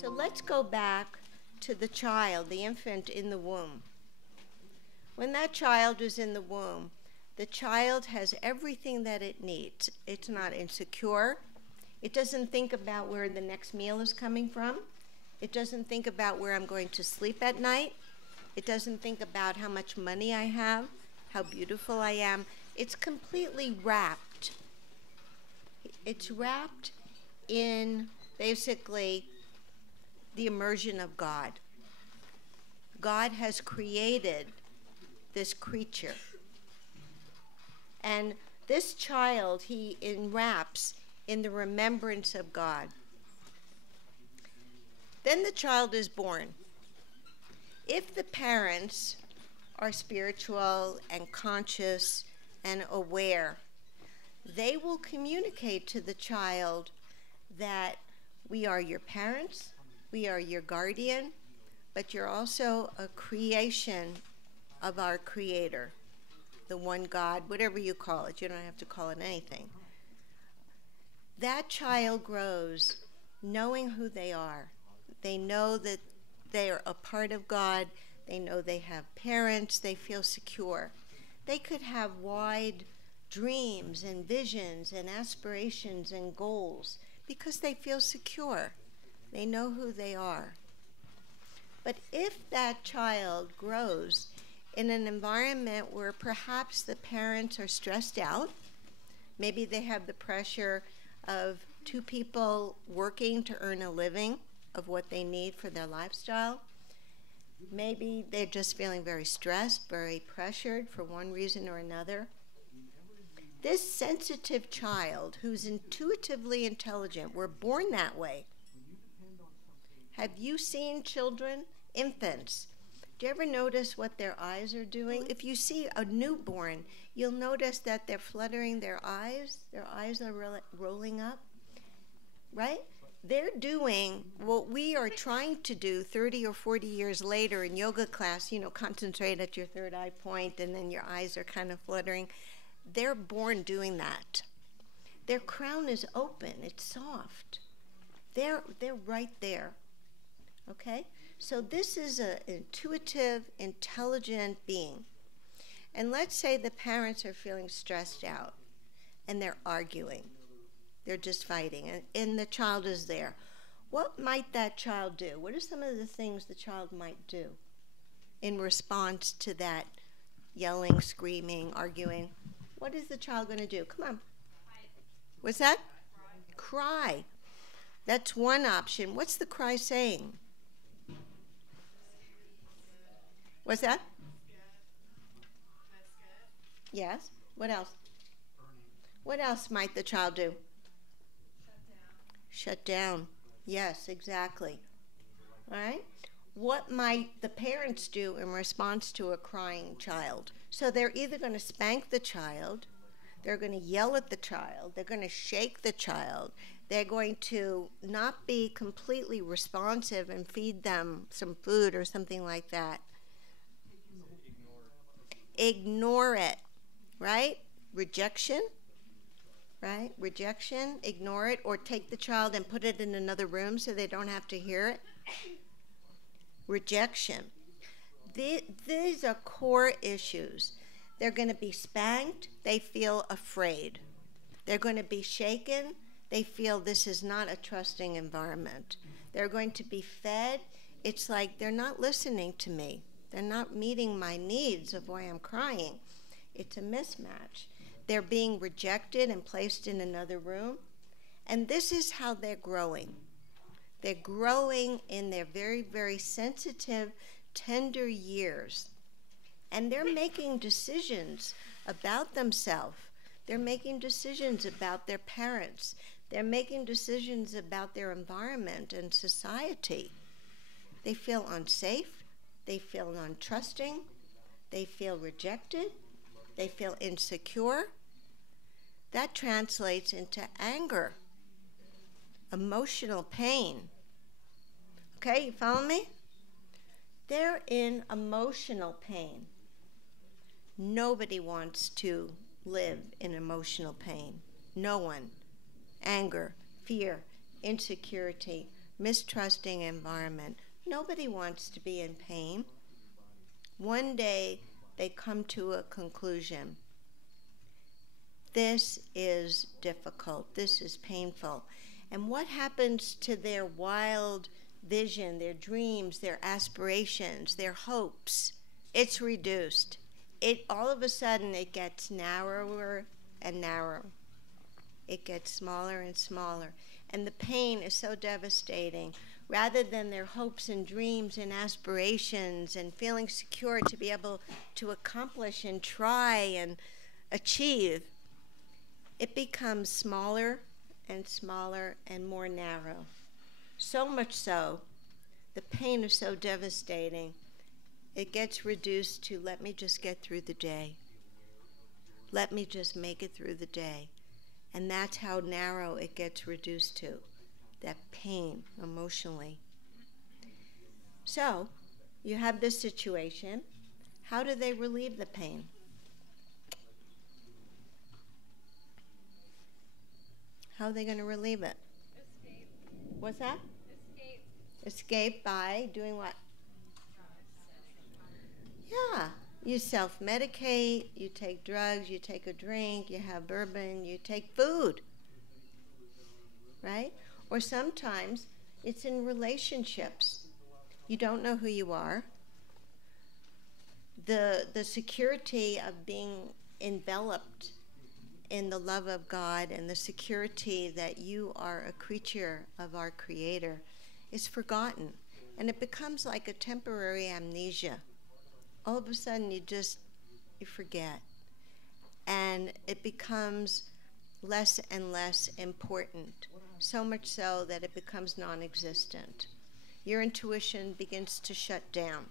So let's go back to the child, the infant in the womb. When that child is in the womb, the child has everything that it needs. It's not insecure. It doesn't think about where the next meal is coming from. It doesn't think about where I'm going to sleep at night. It doesn't think about how much money I have, how beautiful I am. It's completely wrapped. It's wrapped in basically the immersion of God. God has created this creature. And this child, he enwraps in the remembrance of God. Then the child is born. If the parents are spiritual and conscious and aware, they will communicate to the child that we are your parents, we are your guardian, but you're also a creation of our Creator, the one God, whatever you call it. You don't have to call it anything. That child grows knowing who they are. They know that they are a part of God. They know they have parents. They feel secure. They could have wide dreams and visions and aspirations and goals because they feel secure. They know who they are. But if that child grows in an environment where perhaps the parents are stressed out, maybe they have the pressure of two people working to earn a living of what they need for their lifestyle, maybe they're just feeling very stressed, very pressured for one reason or another. This sensitive child who's intuitively intelligent, we're born that way. Have you seen children, infants? Do you ever notice what their eyes are doing? If you see a newborn, you'll notice that they're fluttering their eyes. Their eyes are rolling up, right? They're doing what we are trying to do 30 or 40 years later in yoga class, concentrate at your third eye point and then your eyes are kind of fluttering. They're born doing that. Their crown is open, it's soft. They're right there, okay? So this is an intuitive, intelligent being. And let's say the parents are feeling stressed out and they're arguing. They're just fighting, and the child is there. What might that child do? What are some of the things the child might do in response to that yelling, screaming, arguing? What is the child going to do? Come on. What's that? Cry. That's one option. What's the cry saying? What's that? Yes. What else? What else might the child do? Shut down. Yes, exactly. All right? What might the parents do in response to a crying child? So they're either going to spank the child, they're going to yell at the child, they're going to shake the child, they're going to not be completely responsive and feed them some food or something like that. Ignore it, right? Rejection. Right? Rejection, ignore it, or take the child and put it in another room so they don't have to hear it. Rejection. These are core issues. They're going to be spanked, they feel afraid. They're going to be shaken, they feel this is not a trusting environment. They're going to be fed, it's like they're not listening to me. They're not meeting my needs of why I'm crying. It's a mismatch. They're being rejected and placed in another room. And this is how they're growing. They're growing in their very, very sensitive, tender years. And they're making decisions about themselves. They're making decisions about their parents. They're making decisions about their environment and society. They feel unsafe. They feel untrusting. They feel rejected. They feel insecure. That translates into anger, emotional pain. Okay, you follow me? They're in emotional pain. Nobody wants to live in emotional pain. No one. Anger, fear, insecurity. mistrusting environment. Nobody wants to be in pain. One day they come to a conclusion. This is difficult. This is painful. And what happens to their wild vision, their dreams, their aspirations, their hopes? It's reduced. All of a sudden, it gets narrower and narrower. It gets smaller and smaller. And the pain is so devastating. Rather than their hopes and dreams and aspirations and feeling secure to be able to accomplish and try and achieve, it becomes smaller and smaller and more narrow. So much so, the pain is so devastating, it gets reduced to, let me just get through the day. Let me just make it through the day. And that's how narrow it gets reduced to, that pain emotionally. So, you have this situation. How do they relieve the pain? How are they going to relieve it? Escape. What's that? Escape. Escape by doing what? Yeah. You self-medicate, you take drugs, you take a drink, you have bourbon, you take food. Right? Or sometimes it's in relationships. You don't know who you are. The security of being enveloped in the love of God and the security that you are a creature of our Creator is forgotten. And it becomes like a temporary amnesia. All of a sudden you forget. And it becomes less and less important. So much so that it becomes non-existent. Your intuition begins to shut down.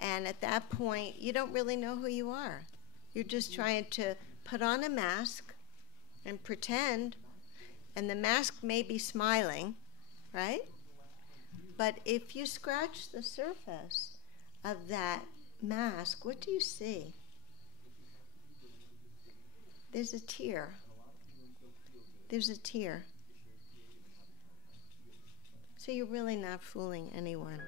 And at that point, you don't really know who you are. You're just trying to put on a mask and pretend, and the mask may be smiling, right? But if you scratch the surface of that mask, what do you see? There's a tear. There's a tear. So you're really not fooling anyone.